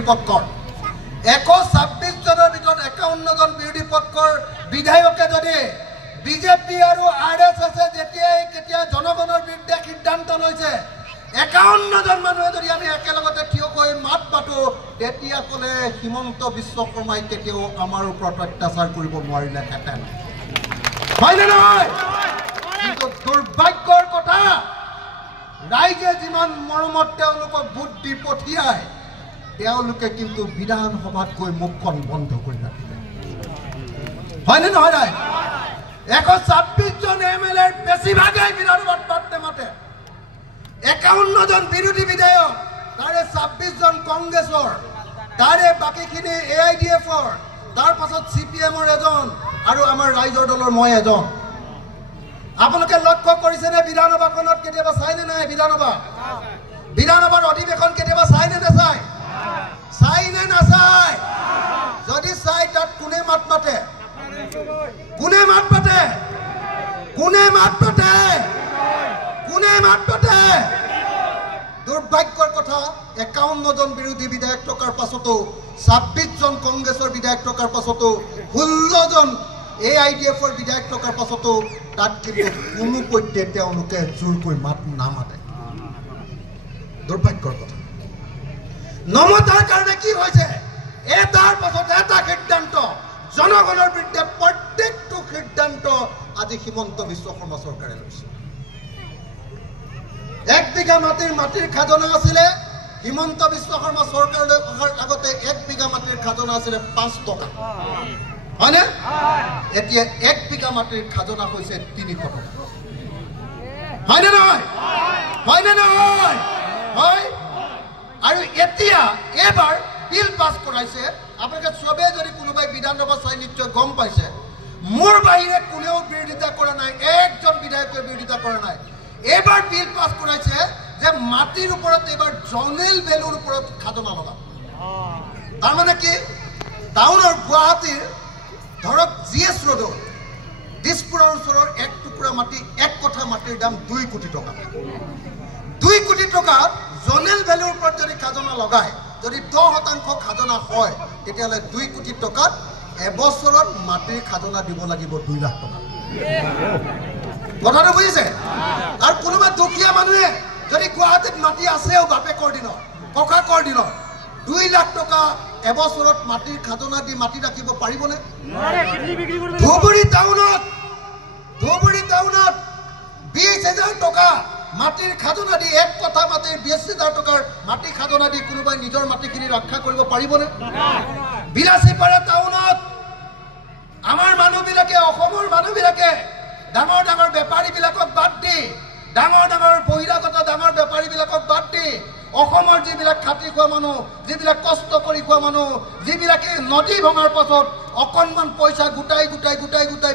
পক্ষৰ 126 জনৰ ভিতৰত 51 জন বিৰোধী পক্ষৰ বিধায়কে যদি বিজেপি আৰু আৰএছএস যেতিয়া জনগণৰ বিৰুদ্ধে সিদ্ধান্ত লৈছে 51 জন মানুহে যদি আমি একেলগতে থিয় হৈ মাত পাতো তেতিয়া কলে হিমন্ত বিশ্ব শৰ্মাই কেতিয়াও আমাৰ ওপৰত অত্যাচাৰ কৰিব নোৱাৰিলেহেঁতেন হয়নে নহয় কিন্তু দুৰ্ভাগ্যৰ কথা ৰাইজে যিমান মৰমত তেওঁলোকক ভোট দি পঠিয়ায় তেওঁলোকে কিন্তু বিধানসভাত গৈ মুখখন বন্ধ কৰি ৰাখিলে হয়নে নহয় নাই 126 জন এমএলএৰ বেছিভাগেই বিধানসভাত মাতে 51 জন বিৰোধী বিধায়ক তাৰে 26 জন কংগ্ৰেছৰ তাৰে বাকিখিনি এআইডিএফৰ তাৰ পাছত সিপিএমৰ এজন আৰু আমাৰ ৰাইজৰ দলৰ মই এজন আপোনালোকে লক্ষ্য কৰিছেনে বিধানসভাখনত কেতিয়াবা চাইনে নাই বিধানসভাৰ অধিৱেশন কেতিয়াবা চাইনে নাচায় চাইনে নাচায় যদি চাই তাত কোনে মাত মাতে দুৰ্ভাগ্যৰ কথা 51 জন বিৰোধী বিধায়ক থকাৰ পাছতো 26 জন কংগ্ৰেছৰ বিধায়ক থকাৰ পাছতো 16 জন এআইডিএফৰ বিধায়ক থকাৰ পাছতো তাত কিন্তু কোনো পধ্যে তেওঁলোকে জোৰকৈ মাত নামাতে দুৰ্ভাগ্যৰ কথা নমতাৰ কাৰণে কি হৈছে এটাৰ পাছত এটা সিদ্ধান্ত জনগণৰ বিৰুদ্ধে প্ৰত্যেকটো সিদ্ধান্ত আজি হিমন্ত বিশ্ব শৰ্মা চৰকাৰে লৈছে 1 বিঘা মাটিৰ খাজনা আছিলে হিমন্ত বিশ্ব শৰ্মা চৰকাৰলৈ অহাৰ আগতে 1 বিঘা মাটিৰ খাজনা আছিলে 5 টকা হয়নে এতিয়া 1 বিঘা মাটিৰ খাজনা হৈছে 300 টকা হয়নে নহয় হয় আৰু এতিয়া এবাৰ বিল পাছ কৰাইছে আপোনালোকে সবে যদি কোনোবাই বিধানসভা চাই নিশ্চয় গম পাইছে মোৰ বাহিৰে কোনেও বিৰোধিতা কৰা নাই একজন বিধায়কে বিৰোধিতা কৰা নাই এবাৰ বিল পাছ কৰাইছে যে মাটিৰ ওপৰত এবাৰ জনেল ভেলুৰ ওপৰত খাজনা লগাব তাৰমানে কি টাউনৰ গুৱাহাটীৰ ধৰক জিএছ ৰোডৰ দিছপুৰৰ ওচৰৰ 1 টুকুৰা মাটি 1 কঠা মাটিৰ দাম 2 কোটি টকা 2 কোটি টকাত জনেল ভেলুৰ ওপৰত যদি খাজনা লগায় যদি 10% খাজনা হয় তেতিয়াহ'লে 2 কোটি টকাত এবছৰত মাটিৰ খাজনা দিব লাগিব 2 লাখ টকা কথাটো বুজিছে আৰু কোনোবা দুখীয়া মানুহে যদি গুৱাহাটীত মাটি আছেও বাপেকৰ দিনত ককাকৰ দিনত 2 লাখ টকা এবছৰত মাটিৰ খাজনা দি মাটি ৰাখিব পাৰিবনে ধুবুৰী টাউনত 20,000 টকা মাটিৰ খাজনা দি 1 কঠা মাটিৰ 20,000 টকাৰ মাটি খাজনা দি কোনোবাই নিজৰ মাটিখিনি ৰক্ষা কৰিব পাৰিবনে বিলাসীপাৰা টাউনত আমাৰ মানুহবিলাকে অসমৰ মানুহবিলাকে ডাঙৰ বেপাৰীবিলাকক বাদ দি ডাঙৰ বহিৰাগত ডাঙৰ বেপাৰীবিলাকক বাদ দি অসমৰ যিবিলাক খাটি খোৱা মানুহ যিবিলাক কষ্ট কৰি খোৱা মানুহ যিবিলাকে নদী ভঙাৰ পাছত অকণমান পইচা গোটাই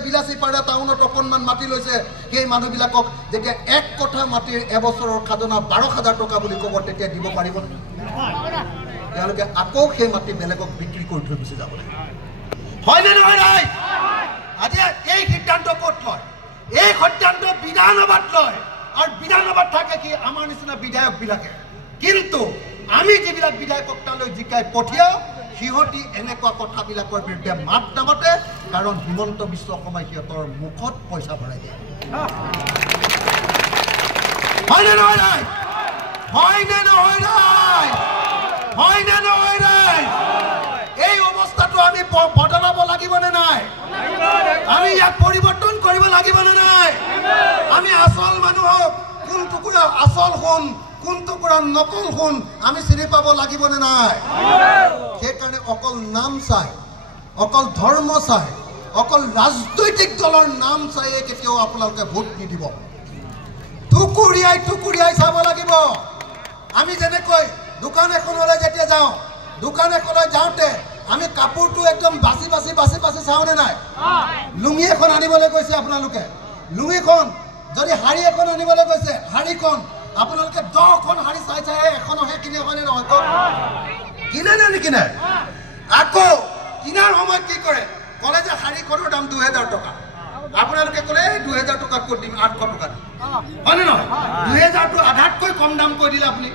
বিলাসীপাৰা টাউনত অকণমান মাটি লৈছে সেই মানুহবিলাকক যেতিয়া 1 কঠা মাটিৰ এবছৰৰ খাজনা 12,000 টকা বুলি ক'ব তেতিয়া দিব পাৰিবনে তেওঁলোকে আকৌ সেই মাটি বেলেগক বিক্ৰী কৰি থৈ গুচি যাব হয়নে নহয় আজি এই সিদ্ধান্ত ক'ত লয় এই সিদ্ধান্ত বিধানসভাত লয় আৰু বিধানসভাত থাকে কি আমাৰ নিচিনা বিধায়কবিলাকে কিন্তু আমি যিবিলাক বিধায়কক তালৈ জিকাই পঠিয়াও সিহঁতি এনেকুৱা কথাবিলাকৰ বিৰুদ্ধে মাত নামাতে কাৰণ হিমন্ত বিশ্ব শৰ্মাই সিহঁতৰ মুখত পইচা ভৰাই দিয়ে হয়নে নহয় এই অৱস্থাটো আমি বদলাব লাগিবনে নাই আমি ইয়াক পৰিৱৰ্তন কৰিব লাগিবনে নাই আমি আচল মানুহক কোন টুকুৰা আচল সোণ কোন টুকুৰা নকল সোণ আমি চিনি পাব লাগিবনে নাই সেইকাৰণে অকল নাম চাই অকল ধৰ্ম চাই অকল ৰাজনৈতিক দলৰ নাম চাই কেতিয়াও আপোনালোকে ভোট নিদিব টুকুৰিয়াই চাব লাগিব আমি যেনেকৈ দোকান এখনলৈ যেতিয়া যাওঁ দোকান এখনলৈ যাওঁতে আমি কাপোৰটো একদম বাছি চাওঁনে নাই লুঙি এখন আনিবলৈ গৈছে আপোনালোকে লুঙিখন যদি শাৰী এখন আনিবলৈ গৈছে শাৰীখন আপোনালোকে 10খন শাৰী চাই এখনহে কিনে হয়নে নহয় কিনে নে নিকিনে আকৌ কিনাৰ সময়ত কি কৰে ক'লে যে শাৰীখনৰ দাম 2,000 টকা আপোনালোকে ক'লে 2,000 টকা ক'ত দিম 800 টকা দিম হয়নে নহয় 2,000টো আধাতকৈ কম দাম কৈ দিলে আপুনি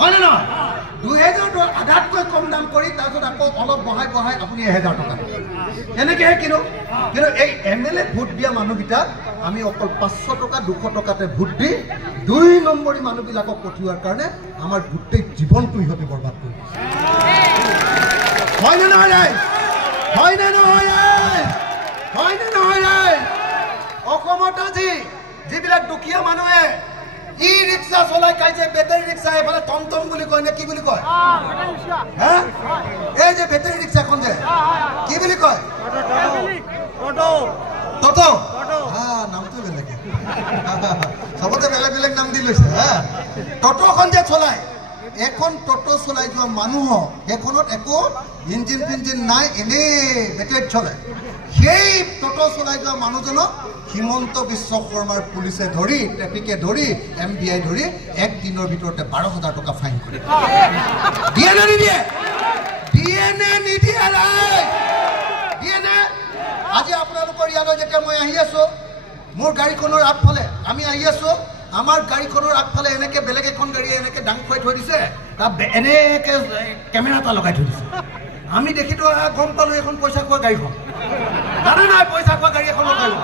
হয়নে নহয় 2000 আধাতকৈ কম দাম আকৌ অলপ বহাই বহাই আপুনি 1000 টকা এনেকৈ কিন্তু এই MLA ভোট দিয়া মানুহকেইটাক আমি অকল 500 টকা 200 টকাতে ভোট দি 2 নম্বৰী মানুহবিলাকক পঠিওৱাৰ কাৰণে আমাৰ গোটেই জীৱনটো ইহঁতে বৰবাদ কৰি দিছে হয়নে নহয় হয়নে নহয় হয়নে নহয় অসমত আজি যিবিলাক দুখীয়া মানুহে ই ৰিক্সা চলাই খাইছে বেটাৰী ৰিক্সা এফালে টমটম বুলি কয় নে কি বুলি কয় এই যে বেটাৰী ৰিক্সাখন যে কি বুলি কয় টটো নামটো বেলেগ চবতে বেলেগ বেলেগ নাম দি লৈছে টটোখন যে চলায় এখন টটো চলাই যোৱা মানুহক সেইখনত একো ইঞ্জিন ফিঞ্জিন নাই এনেই বেটাৰীত চলে সেই টটো চলাই যোৱা মানুহজনক হিমন্ত বিশ্ব শৰ্মাৰ পুলিচে ধৰি ট্ৰেফিকে ধৰি MBI ধৰি এক দিনৰ ভিতৰতে 12,000 টকা ফাইন কৰে দিয়ে নে নিদিয়ে দিয়ে নে আজি আপোনালোকৰ ইয়ালৈ যেতিয়া মই আহি আছো মোৰ গাড়ীখনৰ আগফালে আমি আহি আছো আমাৰ গাড়ীখনৰ আগফালে এনেকে বেলেগ এখন গাড়ীয়ে এনেকে ডাং খুৱাই থৈ দিছে তাত এনেকে কেমেৰা এটা লগাই থৈ দিছে আমি দেখিতো গম পালো এখন পইচা খোৱা গাড়ীখন জানে নাই পইচা খোৱা গাড়ী এখন লগালো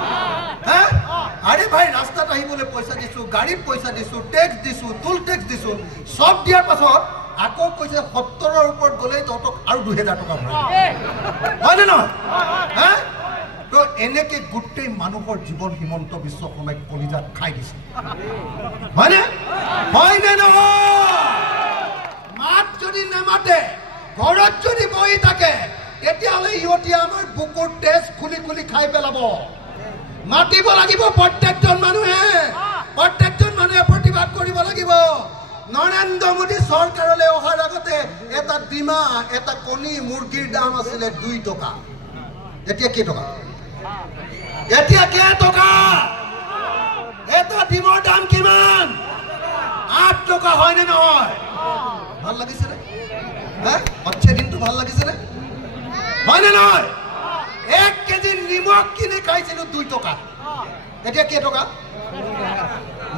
আরে ভাই রাস্তাত আহিবলৈ পয়সা দিছো গাড়ীত পয়সা দিছো ট্যাক্স দিছো টুল ট্যাক্স দিছো সব দিয়াৰ পাছত আকৌ কৈছে 70ৰ ওপৰত গলে ততক আৰু 2000 টকা ভৰাই হয় না তো এনেকে গোটেই মানুহৰ জীৱন হিমন্ত বিশ্ব শৰ্মাই কলিজাত খাই দিছে হয় না মাত যদি নামাতে ঘৰত যদি বহি থাকে তেতিয়াহ'লে ইহঁতি আমাৰ বুকুৰ তেজ খুলি খুলি খাই পেলাব মাতিব লাগিব প্ৰত্যেকজন মানুহে প্ৰতিবাদ কৰিব লাগিব নৰেন্দ্ৰ মোদী চৰকাৰলৈ অহাৰ আগতে এটা ডিমা এটা কণী মুৰ্গীৰ দাম আছিলে 2 টকা এতিয়া কি টকা এটা ডিমৰ দাম কিমান 8 টকা হয় নে নহয় ভাল লাগিছে নে অচ্ছে দিনটো ভাল লাগিছে নে হয় নে নহয় 1 কেজি নিমখ কিনে খাইছিলো 2 টকা এতিয়া কি টকা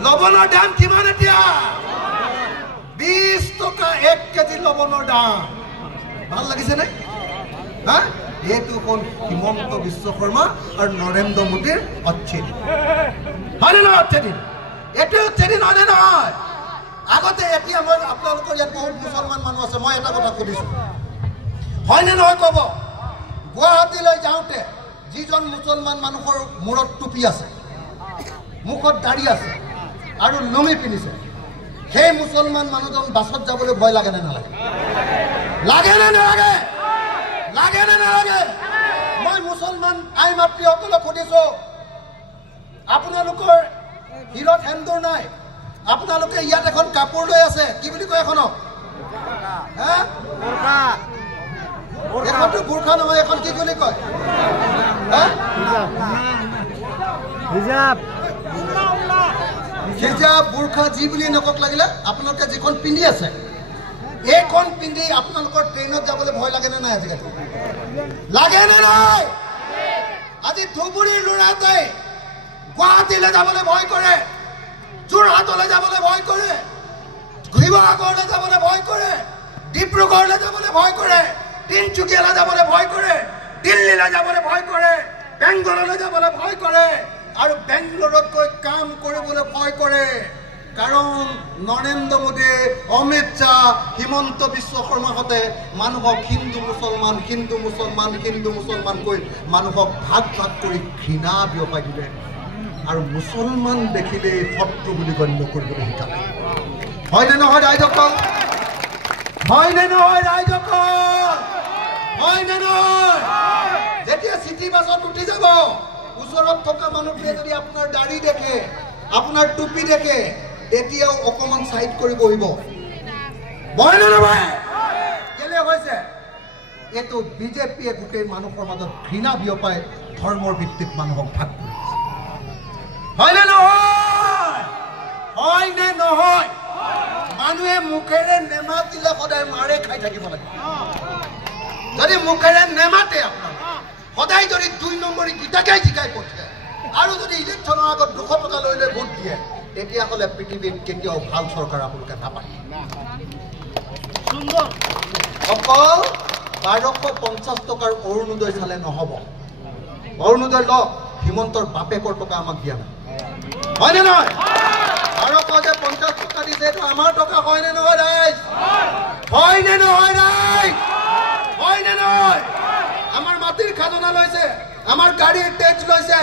লবণৰ দাম কিমান এতিয়া 20 টকা 1 কেজি লবণৰ দাম ভাল লাগিছে নে এইটো হ'ল হিমন্ত বিশ্ব শৰ্মা আৰু নৰেন্দ্ৰ মোদীৰ অচ্ছে দিন হয় নে নহয় অচ্ছে দিন এইটো অচ্ছে দিন হয় নে নহয় আগতে এতিয়া মই আপোনালোকৰ ইয়াত বহুত মুছলমান মানুহ আছে মই এটা কথা সুধিছো হয় নে নহয় ক'ব গুৱাহাটীলৈ যাওঁতে যিজন মুছলমান মানুহৰ মূৰত টুপি আছে মুখত দাড়ি আছে আৰু লুঙি পিন্ধিছে সেই মুছলমান মানুহজন বাছত যাবলৈ ভয় লাগে নে নালাগে লাগে নে নালাগে মই মুছলমান আই মাতৃসকলক সুধিছো আপোনালোকৰ হিৰত সেন্দুৰ নাই আপোনালোকে ইয়াত এখন কাপোৰ লৈ আছে কি বুলি কয় এখনক এখনটো বুৰখা নহয় এখন কি বুলি কয় হিজাব বুৰখা যি বুলি নকক লাগিলে আপোনালোকে যিখন পিন্ধি আছে এইখন পিন্ধি আপোনালোকৰ ট্ৰেইনত যাবলৈ ভয় লাগে নে নাই আজিকালি লাগে নে নাই আজি ধুবুৰীৰ ল'ৰাটাই গুৱাহাটীলৈ যাবলৈ ভয় কৰে যোৰহাটলৈ যাবলৈ ভয় কৰে শিৱসাগৰলৈ যাবলৈ ভয় কৰে ডিব্ৰুগড়লৈ যাবলৈ ভয় কৰে তিনচুকীয়ালৈ যাবলৈ ভয় কৰে দিল্লীলৈ যাবলৈ ভয় কৰে বেংগললৈ যাবলৈ ভয় কৰে আৰু বেংগলোৰত গৈ কাম কৰিবলৈ ভয় কৰে কাৰণ নৰেন্দ্ৰ মোদী অমিত শ্বাহ হিমন্ত বিশ্ব শৰ্মাহঁতে মানুহক হিন্দু মুছলমান কৈ মানুহক ভাগ কৰি ঘৃণা বিয়পাই দিলে আৰু মুছলমান দেখিলেই শত্ৰু বুলি গণ্য কৰিবলৈ শিকালে হয়নে নহয় ৰাইজসকল যেতিয়া চিটি বাছত উঠি যাব ওচৰত থকা মানুহটোৱে যদি আপোনাৰ দাড়ি দেখে আপোনাৰ টুপি দেখে তেতিয়াও অকণমান সাইড কৰি বহিব কেলে হৈছে এইটো বিজেপিয়ে গোটেই মানুহৰ মাজত ঘৃণা বিয়পাই ধৰ্মৰ ভিত্তিত মানুহক ভাগ কৰিছে হয় নে নহয় মানুহে মুখেৰে নেমাতিলে সদায় মাৰে খাই থাকিব লাগে যদি মুখেৰে নেমাতে আপোনাৰ সদায় যদি 2 নম্বৰী গীতাকাই জিকাই পঠিয়ায় আৰু যদি ইলেকশ্যনৰ আগত 200 টকা লৈ লৈ ভোট দিয়ে তেতিয়াহ'লে পৃথিৱীত কেতিয়াও ভাল চৰকাৰ আপোনালোকে নাপায় অকল 1250 টকাৰ অৰুণোদয় চালে নহ'ব। অৰুণোদয় লওক, হিমন্তৰ বাপেকৰ টকা আমাক দিয়া নাই, হয়নে নহয়? 1250 টকা দিছে, এইটো আমাৰ টকা হয়নে নহয় ৰাইজ? হয়নে নহয় ৰাইজ? হয়নে নহয়? আমাৰ মাটিৰ খাজনা লৈছে, আমাৰ গাড়ীৰ টেক্স লৈছে।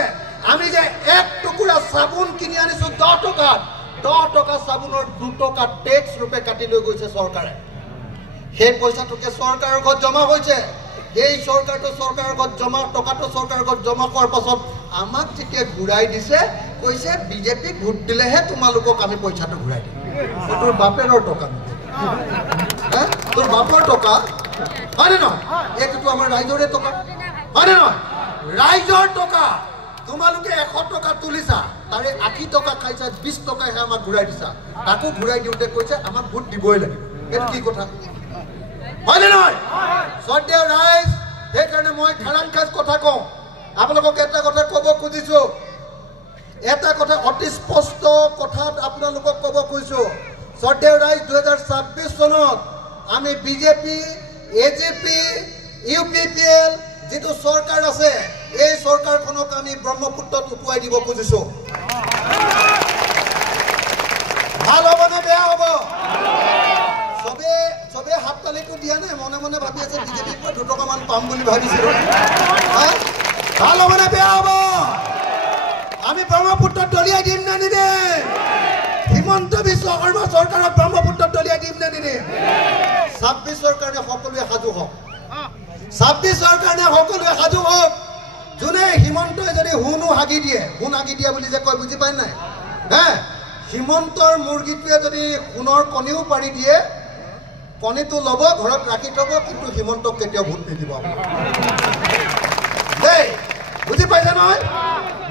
আমি যে 1 টুকুৰা চাবোন কিনি আনিছো 10 টকাত, 10 টকা চাবোনৰ 2 টকা টেক্স ৰূপে কাটি লৈ গৈছে চৰকাৰে। সেই পইচাটোকে চৰকাৰৰ ঘৰত জমা হৈছে। সেই চৰকাৰটো চৰকাৰৰ ঘৰত জমা, টকাটো চৰকাৰৰ ঘৰত জমা কৰাৰ পাছত আমাক যেতিয়া ঘূৰাই দিছে, কৈছে বিজেপিক ভোট দিলেহে তোমালোকক আমি পইচাটো ঘূৰাই দিম। তোৰ বাপেৰৰ টকা, তোৰ বাপৰ টকা, হয়নে নহয়? এইটোতো আমাৰ ৰাইজৰে টকা, হয়নে নহয়? ৰাইজৰ টকা তোমালোকে 100 টকা তুলিছা, তাৰে 80 টকা খাইছা, 20 টকাহে আমাক ঘূৰাই দিছা। তাকো ঘূৰাই দিওঁতে কৈছে আমাক ভোট দিবই লাগিব। এইটো কি কথা, হয়নে নহয়? শ্ৰদ্ধেয় ৰাইজ, সেইকাৰণে মই ধাৰাংখাজ কথা কওঁ। আপোনালোকক এটা কথা ক'ব খুজিছো, এটা কথা অতি স্পষ্ট কথাত আপোনালোকক ক'ব খুজিছো। শ্ৰদ্ধেয় ৰাইজ, 2026 চনত আমি বিজেপি, এজেপি, UPPL যিটো চৰকাৰ আছে, এই চৰকাৰখনক আমি ব্ৰহ্মপুত্ৰত উটুৱাই দিব খুজিছো। ভাল হ'ব নে বেয়া হ'ব? চবে হাত তালিটো দিয়া নাই, মনে মনে ভাবি আছে বিজেপিৰ পৰা 2 টকামান পাম বুলি ভাবিছিলো। ভাল হ'ব নে বেয়া হ'ব? আমি ব্ৰহ্মপুত্ৰত দলিয়াই দিম নে নিদিম? হিমন্ত বিশ্ব শৰ্মা চৰকাৰক ব্ৰহ্মপুত্ৰত দলিয়াই দিম নে নিদিম? 26ৰ কাৰণে সকলোৱে সাজু হওক, 26ৰ কাৰণে সকলোৱে সাজু হওক। যোনে হিমন্তই যদি হুনো হাগি দিয়ে, হুন হাগি দিয়ে বুলি যে কয়, বুজি পাই নাই? হিমন্তৰ মুৰ্গীটোৱে যদি সোণৰ কণীও পাৰি দিয়ে, কণীটো ল'ব, ঘৰত ৰাখি থব, কিন্তু হিমন্তক কেতিয়াও ভোট নিদিব। দেই, বুজি পাইছে নহয়?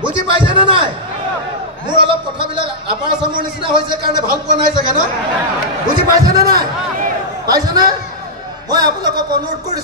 বুজি পাইছে নে নাই? মোৰ অলপ কথাবিলাক আপাৰ আছামৰ নিচিনা হৈছে কাৰণে ভাল পোৱা নাই চাগে ন? বুজি পাইছে নে নাই? পাইছেনে? মই আপোনালোকক অনুৰোধ কৰিছো।